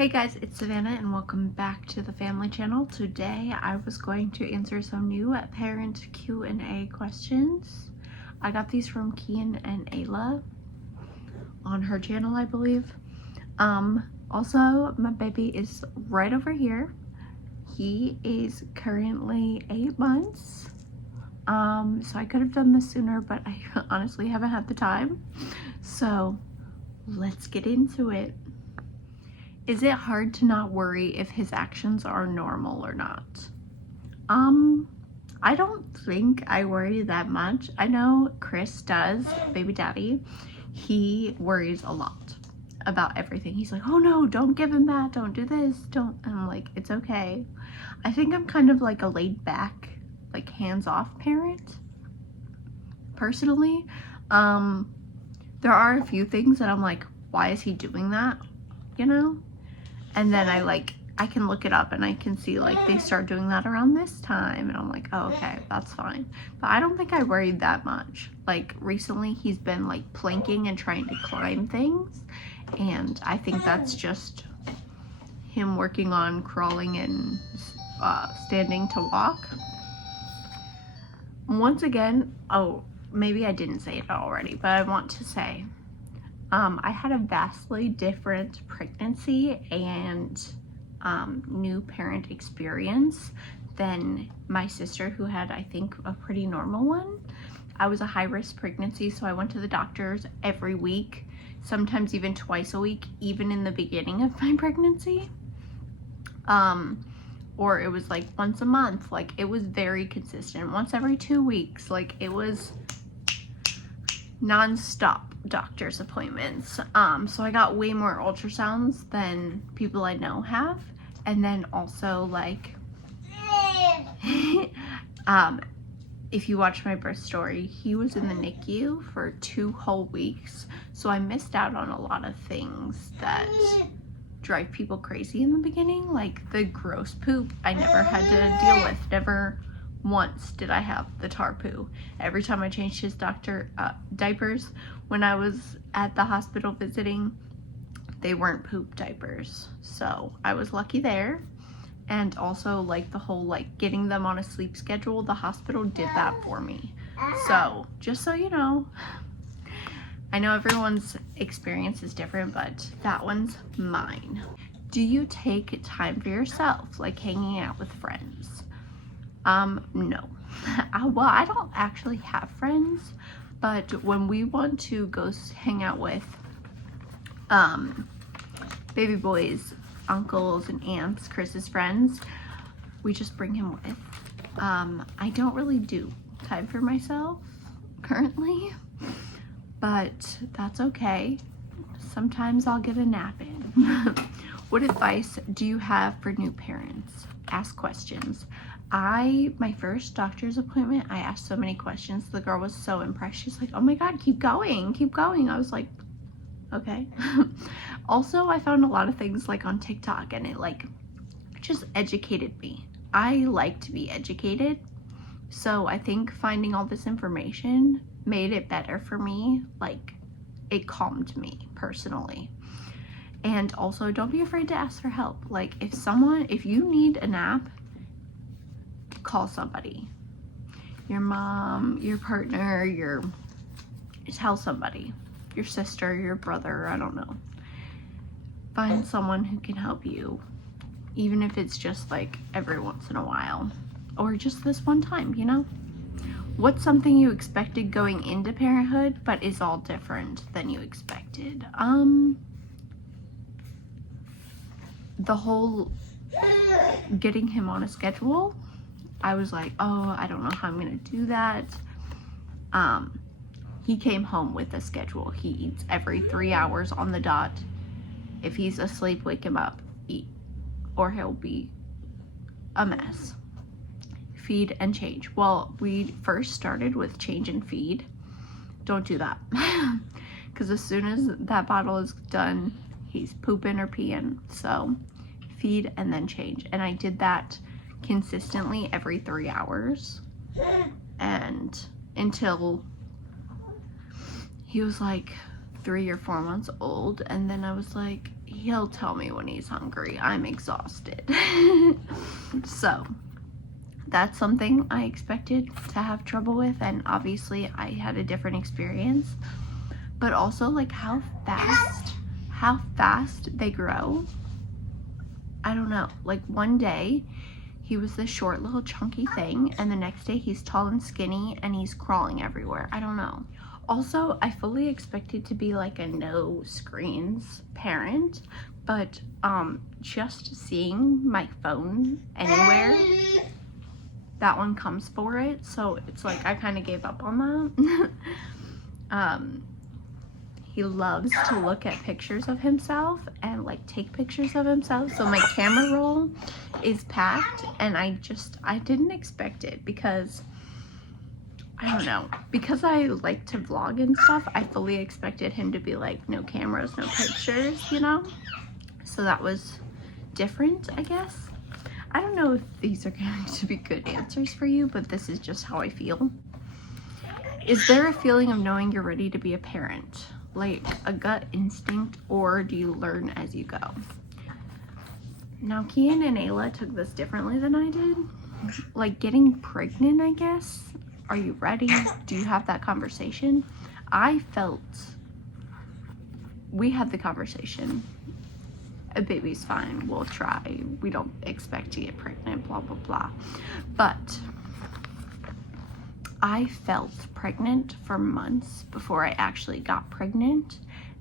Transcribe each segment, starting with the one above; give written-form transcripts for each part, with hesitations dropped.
Hey guys, it's Savannah and welcome back to the family channel. Today I was going to answer some new parent Q&A questions. I got these from Kian and Ayla on her channel, I believe. Also, my baby is right over here. He is currently 8 months. So I could have done this sooner, but I honestly haven't had the time. So let's get into it. Is it hard to not worry if his actions are normal or not? I don't think I worry that much. I know Chris does, baby daddy. He worries a lot about everything. He's like, oh no, don't give him that, don't do this, don't. And I'm like, it's okay. I think I'm kind of like a laid back, like hands-off parent, personally. There are a few things that I'm like, why is he doing that, you know? And then I can look it up and I can see like they start doing that around this time and I'm like, oh, okay, that's fine. But I don't think I worried that much. Like recently he's been like planking and trying to climb things, and I think that's just him working on crawling and standing to walk. Once again, oh, maybe I didn't say it already, but I want to say I had a vastly different pregnancy and new parent experience than my sister, who had, I think, a pretty normal one. I was a high-risk pregnancy, so I went to the doctors every week, sometimes even twice a week, even in the beginning of my pregnancy. Or it was like once a month. Like it was very consistent. Once every 2 weeks. Like it was non-stop doctor's appointments. So I got way more ultrasounds than people I know have. And then also like if you watch my birth story, he was in the NICU for 2 whole weeks, so I missed out on a lot of things that drive people crazy in the beginning, like the gross poop I never had to deal with. Never once did I have the tar poo. Every time I changed his diapers when I was at the hospital visiting, they weren't poop diapers, so I was lucky there. And also like the whole like getting them on a sleep schedule, the hospital did that for me. So just so you know, I know everyone's experience is different, but that one's mine. Do you take time for yourself, like hanging out with friends? No. Well, I don't actually have friends, but when we want to go hang out with baby boys, uncles and aunts, Chris's friends, we just bring him with. I don't really do time for myself currently, but that's okay. Sometimes I'll get a nap in. What advice do you have for new parents? Ask questions. My first doctor's appointment, I asked so many questions. The girl was so impressed. She's like, oh my God, keep going, keep going. I was like, okay. Also, I found a lot of things like on TikTok, and it like just educated me. I like to be educated. So I think finding all this information made it better for me. Like it calmed me personally. And also don't be afraid to ask for help. Like if you need a nap, call somebody. Your mom, your partner, tell somebody. Your sister, your brother, I don't know. Find someone who can help you, even if it's just like every once in a while or just this one time, you know? What's something you expected going into parenthood but is all different than you expected? The whole getting him on a schedule. I was like, oh, I don't know how I'm gonna do that. He came home with a schedule. He eats every 3 hours on the dot. If he's asleep, wake him up, eat, or he'll be a mess. Feed and change. Well, we first started with change and feed. Don't do that. Because as soon as that bottle is done, he's pooping or peeing. So feed and then change. And I did that consistently every 3 hours. And until he was like 3 or 4 months old, and then I was like, he'll tell me when he's hungry. I'm exhausted. So that's something I expected to have trouble with, and obviously I had a different experience. But also, like, how fast they grow. I don't know. Like, one day he was this short little chunky thing, and the next day he's tall and skinny and he's crawling everywhere. I don't know. Also, I fully expected to be like a no screens parent, but just seeing my phone anywhere, that one comes for it. So it's like I kind of gave up on that. He loves to look at pictures of himself and like take pictures of himself. So my camera roll is packed, and I didn't expect it because I don't know, because I like to vlog and stuff. I fully expected him to be like, no cameras, no pictures, you know? So that was different, I guess. I don't know if these are going to be good answers for you, but this is just how I feel. Is there a feeling of knowing you're ready to be a parent? Like a gut instinct, or do you learn as you go? Now, Kian and Ayla took this differently than I did. Like getting pregnant, I guess. Are you ready? Do you have that conversation? I felt we had the conversation. A baby's fine. We'll try. We don't expect to get pregnant, blah, blah, blah. But I felt pregnant for months before I actually got pregnant,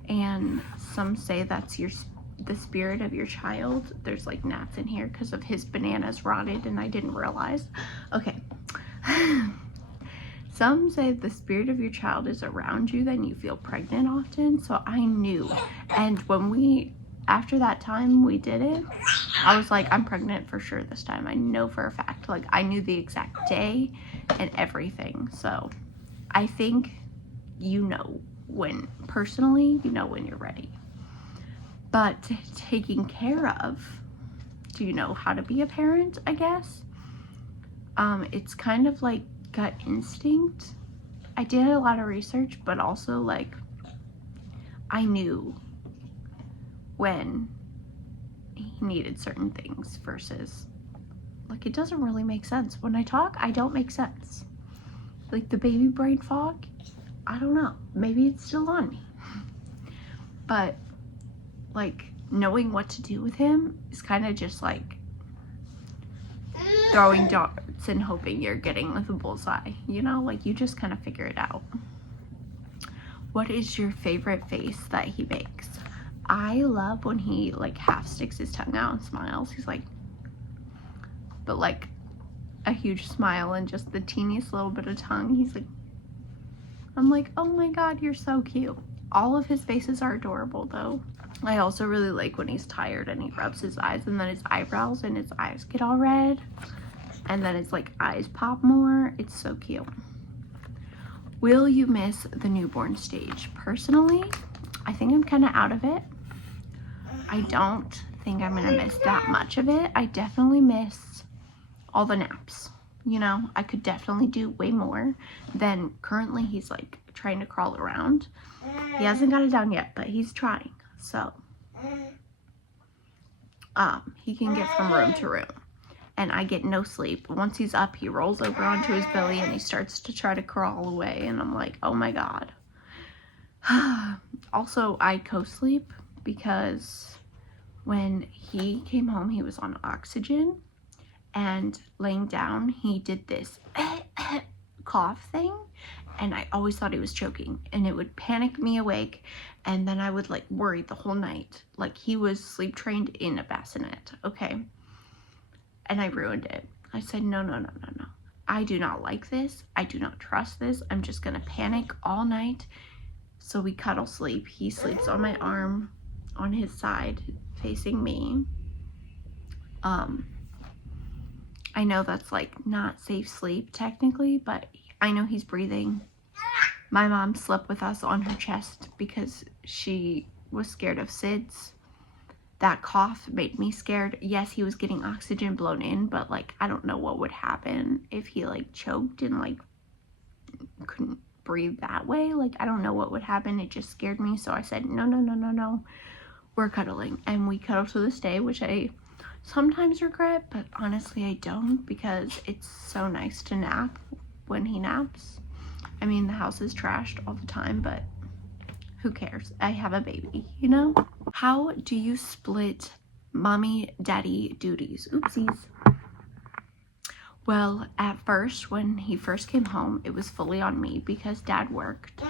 and some say that's the spirit of your child. There's like gnats in here because of his bananas rotted and I didn't realize. Okay. Some say the spirit of your child is around you, then you feel pregnant often. So I knew, and when after that time we did it, I was like, I'm pregnant for sure this time. I know for a fact. Like, I knew the exact day and everything. So I think personally, you know when you're ready. But taking care of, do you know how to be a parent, I guess? It's kind of like gut instinct. I did a lot of research, but also like I knew when he needed certain things versus like it doesn't really make sense. When I talk, I don't make sense. Like the baby brain fog, I don't know. Maybe it's still on me. But like knowing what to do with him is kind of just like throwing darts and hoping you're getting the bullseye, you know? Like you just kind of figure it out. What is your favorite face that he makes? I love when he like half sticks his tongue out and smiles. He's like, but like a huge smile and just the teeniest little bit of tongue. He's like, I'm like, oh my God, you're so cute. All of his faces are adorable though. I also really like when he's tired and he rubs his eyes and then his eyebrows and his eyes get all red. And then his like eyes pop more. It's so cute. Will you miss the newborn stage? Personally, I think I'm kind of out of it. I don't think I'm gonna miss that much of it. I definitely miss all the naps. You know, I could definitely do way more than currently. He's like trying to crawl around. He hasn't got it down yet, but he's trying. So he can get from room to room. And I get no sleep. Once he's up, he rolls over onto his belly and he starts to try to crawl away. And I'm like, oh my God. Also, I co-sleep because when he came home, he was on oxygen. And laying down, he did this cough thing. And I always thought he was choking. And it would panic me awake. And then I would like worry the whole night. Like he was sleep trained in a bassinet. Okay. And I ruined it. I said, no. I do not like this. I do not trust this. I'm just going to panic all night. So we cuddle sleep. He sleeps on my arm, on his side, facing me. I know that's like not safe sleep technically, but I know he's breathing. My mom slept with us on her chest because she was scared of SIDS. That cough made me scared. Yes, he was getting oxygen blown in, but like I don't know what would happen if he like choked and like couldn't breathe that way. Like I don't know what would happen. It just scared me. So I said, no. we're cuddling, and we cuddle to this day, which I sometimes regret, but honestly I don't, because it's so nice to nap when he naps. I mean, the house is trashed all the time, but who cares? I have a baby, you know? How do you split mommy daddy duties? Oopsies. Well, at first, when he first came home, it was fully on me because dad worked,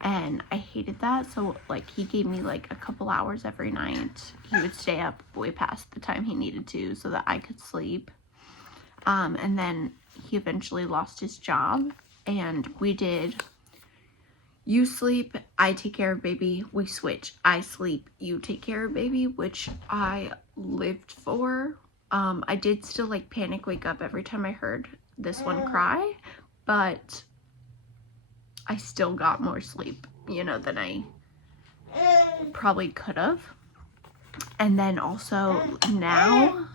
and I hated that. So like, he gave me like a couple hours every night. He would stay up way past the time he needed to so that I could sleep. And then he eventually lost his job, and we did, you sleep, I take care of baby, we switch. I sleep, you take care of baby, which I lived for. I did still like panic wake up every time I heard this one cry, but I still got more sleep, you know, than I probably could have. And then also now,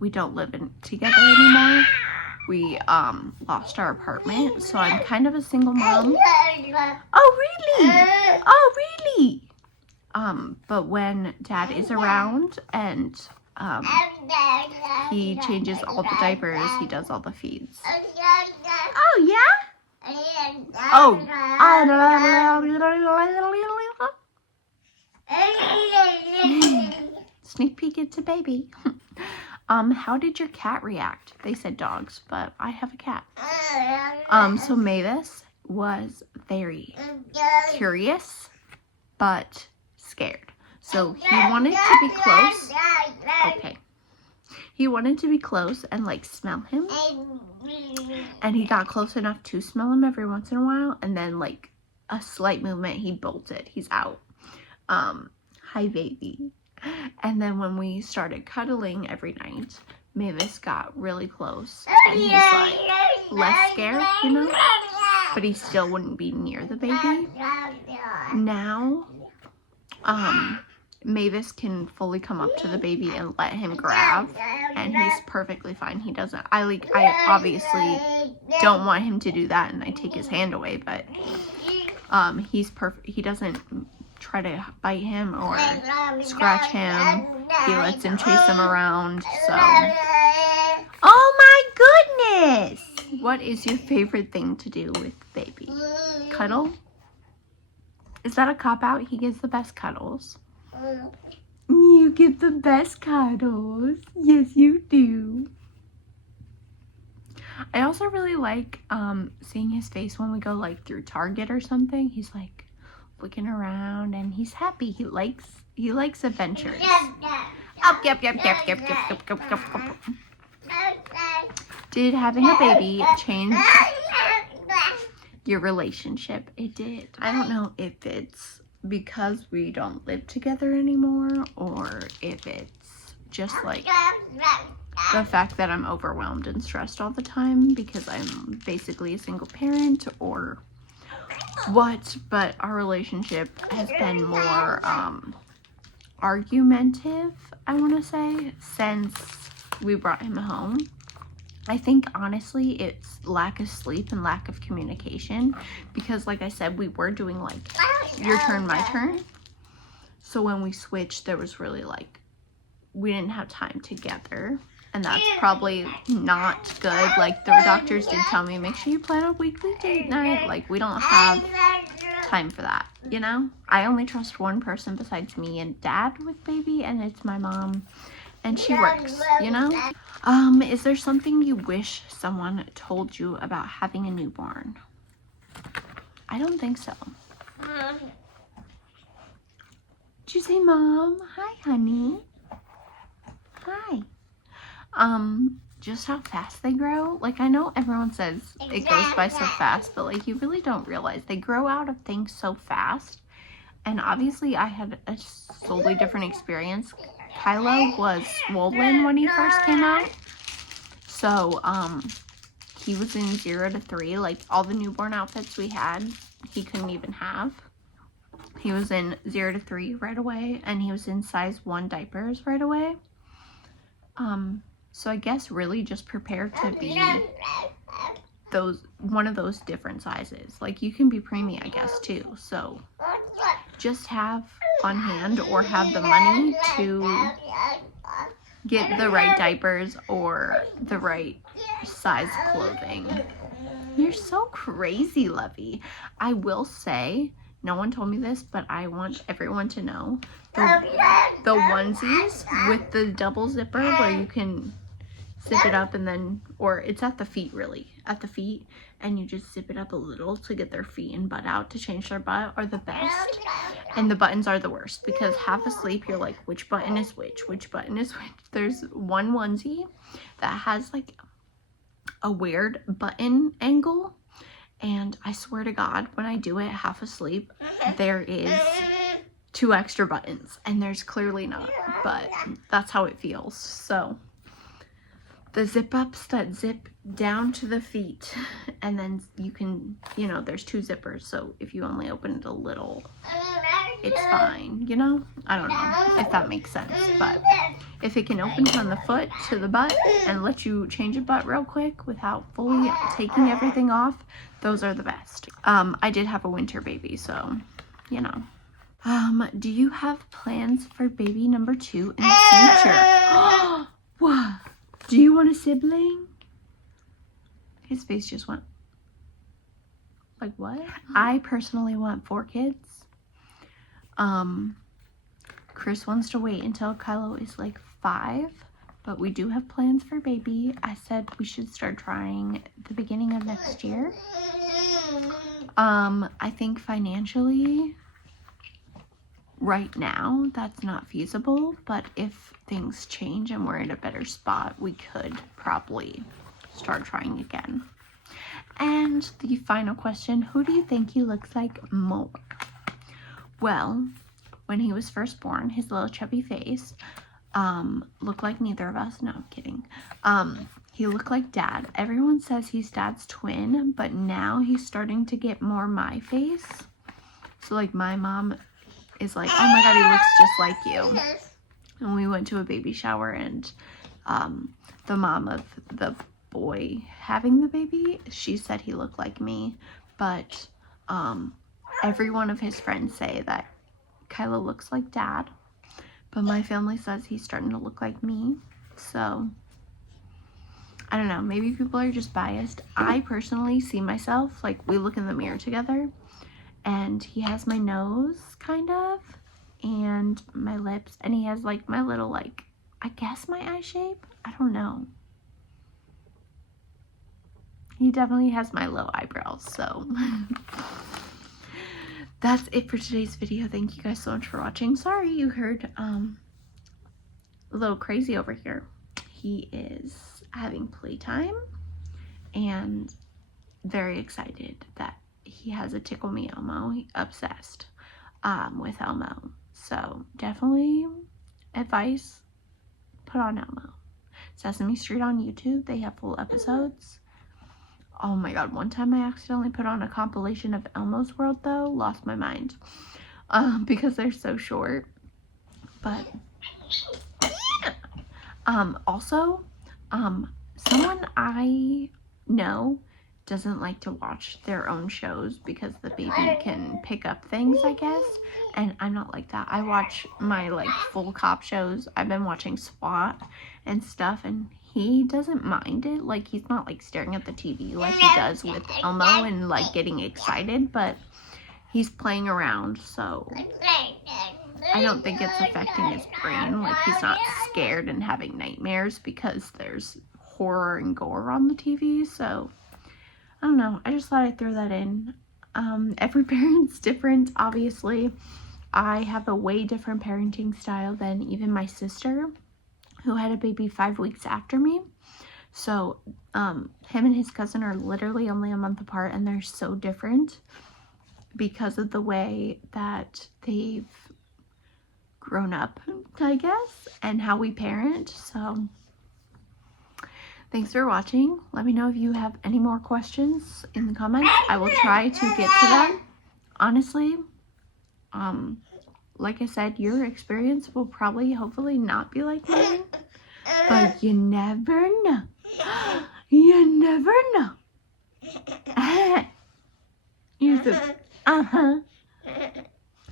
we don't live together anymore. We lost our apartment, so I'm kind of a single mom. Oh really? Oh really? But when dad is around and he changes all the diapers, he does all the feeds. Oh yeah? Oh. Sneak peek into baby. How did your cat react? They said dogs, but I have a cat. So Mavis was very curious, but scared. So he wanted to be close. Okay. He wanted to be close and like smell him. And he got close enough to smell him every once in a while, and then like a slight movement, he bolted. He's out. Hi baby. And then when we started cuddling every night, Mavis got really close, and he's like less scared, you know, but he still wouldn't be near the baby. Now, Mavis can fully come up to the baby and let him grab, and he's perfectly fine. He doesn't, I obviously don't want him to do that, and I take his hand away, but he's perfect. He doesn't try to bite him or scratch him. He lets him chase him around. So, oh my goodness, what is your favorite thing to do with baby? Cuddle? Is that a cop-out? He gives the best cuddles. You give the best cuddles. Yes, you do. I also really like seeing his face when we go like through Target or something. He's like looking around and he's happy. He likes adventures. Up, yep. Did having a baby change your relationship? It did. I don't know if it's because we don't live together anymore, or if it's just like the fact that I'm overwhelmed and stressed all the time because I'm basically a single parent, or what, but our relationship has been more argumentative, I want to say, since we brought him home. I think honestly it's lack of sleep and lack of communication, because like I said, we were doing like your turn, my turn. So when we switched, there was really like, we didn't have time together, and that's probably not good. Like the doctors did tell me, make sure you plan a weekly date night. Like we don't have time for that, you know? I only trust one person besides me and dad with baby, and it's my mom, and she works, you know? Is there something you wish someone told you about having a newborn? I don't think so. Did you say mom? Hi, honey. Hi. Just how fast they grow. Like, I know everyone says it goes by so fast, but like you really don't realize they grow out of things so fast. And obviously I had a totally different experience. Kylo was swollen when he first came out. So, he was in 0 to 3. Like, all the newborn outfits we had, he couldn't even have. He was in 0 to 3 right away, and he was in size 1 diapers right away. So I guess really just prepare to be one of those different sizes. Like, you can be preemie, I guess, too. So just have on hand or have the money to get the right diapers or the right size clothing. You're so crazy, Lovey. I will say, no one told me this, but I want everyone to know, the onesies with the double zipper where you can zip it up and then, or it's at the feet really, at the feet, and you just zip it up a little to get their feet and butt out to change their butt are the best. And the buttons are the worst because half asleep you're like, which button is which button is which. There's one onesie that has like a weird button angle, and I swear to God, when I do it half asleep, there is 2 extra buttons, and there's clearly not, but that's how it feels. So the zip ups that zip down to the feet, and then you can, you know, there's 2 zippers, so if you only open it a little, it's fine, you know? I don't know if that makes sense, but if it can open from the foot to the butt and let you change a butt real quick without fully taking everything off, those are the best. I did have a winter baby, so, you know. Do you have plans for baby number 2 in the future? What? Do you want a sibling? His face just went like, what? I personally want 4 kids. Chris wants to wait until Kylo is like 5, but we do have plans for baby. I said we should start trying the beginning of next year. I think financially right now that's not feasible, but if things change and we're in a better spot, we could probably start trying again. And the final question, who do you think he looks like more? Well, when he was first born, his little chubby face looked like neither of us. No, I'm kidding. He looked like Dad. Everyone says he's Dad's twin, but now he's starting to get more my face. So like my mom is like, oh my God, he looks just like you. And we went to a baby shower, and the mom of the boy having the baby, she said he looked like me, but every one of his friends say that Kylo looks like Dad, but my family says he's starting to look like me. So I don't know, maybe people are just biased. I personally see myself, like, we look in the mirror together and he has my nose kind of and my lips, and he has like my little, like, I guess my eye shape, I don't know. He definitely has my low eyebrows, so that's it for today's video. Thank you guys so much for watching. Sorry you heard a little crazy over here. He is having playtime and very excited that he has a Tickle Me Elmo. He obsessed with Elmo. So definitely advice, put on Elmo. Sesame Street on YouTube, they have full episodes. Oh my God, one time I accidentally put on a compilation of Elmo's World though, lost my mind, because they're so short. But also, someone I know doesn't like to watch their own shows because the baby can pick up things, I guess, and I'm not like that. I watch my like full cop shows. I've been watching SWAT and stuff, and he doesn't mind it. Like, he's not like staring at the TV like he does with Elmo and like getting excited, but he's playing around, so I don't think it's affecting his brain. Like, he's not scared and having nightmares because there's horror and gore on the TV. So I don't know, I just thought I'd throw that in. Every parent's different, obviously. I have a way different parenting style than even my sister, who had a baby 5 weeks after me. So him and his cousin are literally only a month apart, and they're so different because of the way that they've grown up, I guess, and how we parent. So thanks for watching. Let me know if you have any more questions in the comments. I will try to get to them. Honestly, like I said, your experience will probably, hopefully, not be like mine, but you never know. You never know. You're so,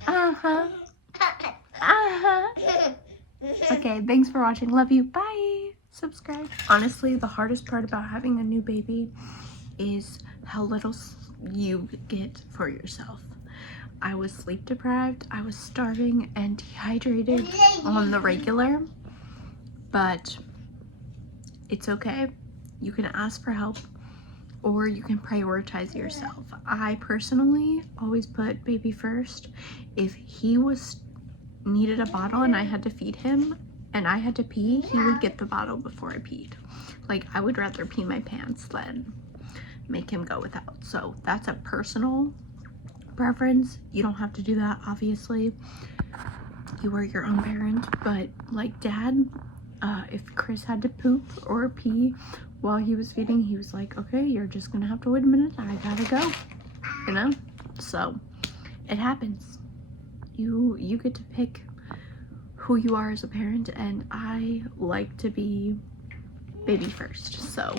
Uh-huh. Uh-huh. Okay, thanks for watching. Love you. Bye. Subscribe. Honestly, the hardest part about having a new baby is how little you get for yourself. I was sleep deprived, I was starving and dehydrated on the regular, but it's okay. You can ask for help or you can prioritize yourself. I personally always put baby first. If he needed a bottle and I had to feed him and I had to pee, he would get the bottle before I peed. Like, I would rather pee my pants than make him go without. So that's a personal preference. You don't have to do that, obviously. You are your own parent, but like Dad, if Chris had to poop or pee while he was feeding, he was like, okay, you're just gonna have to wait a minute, I gotta go, you know? So it happens. You get to pick who you are as a parent, and I like to be baby first, so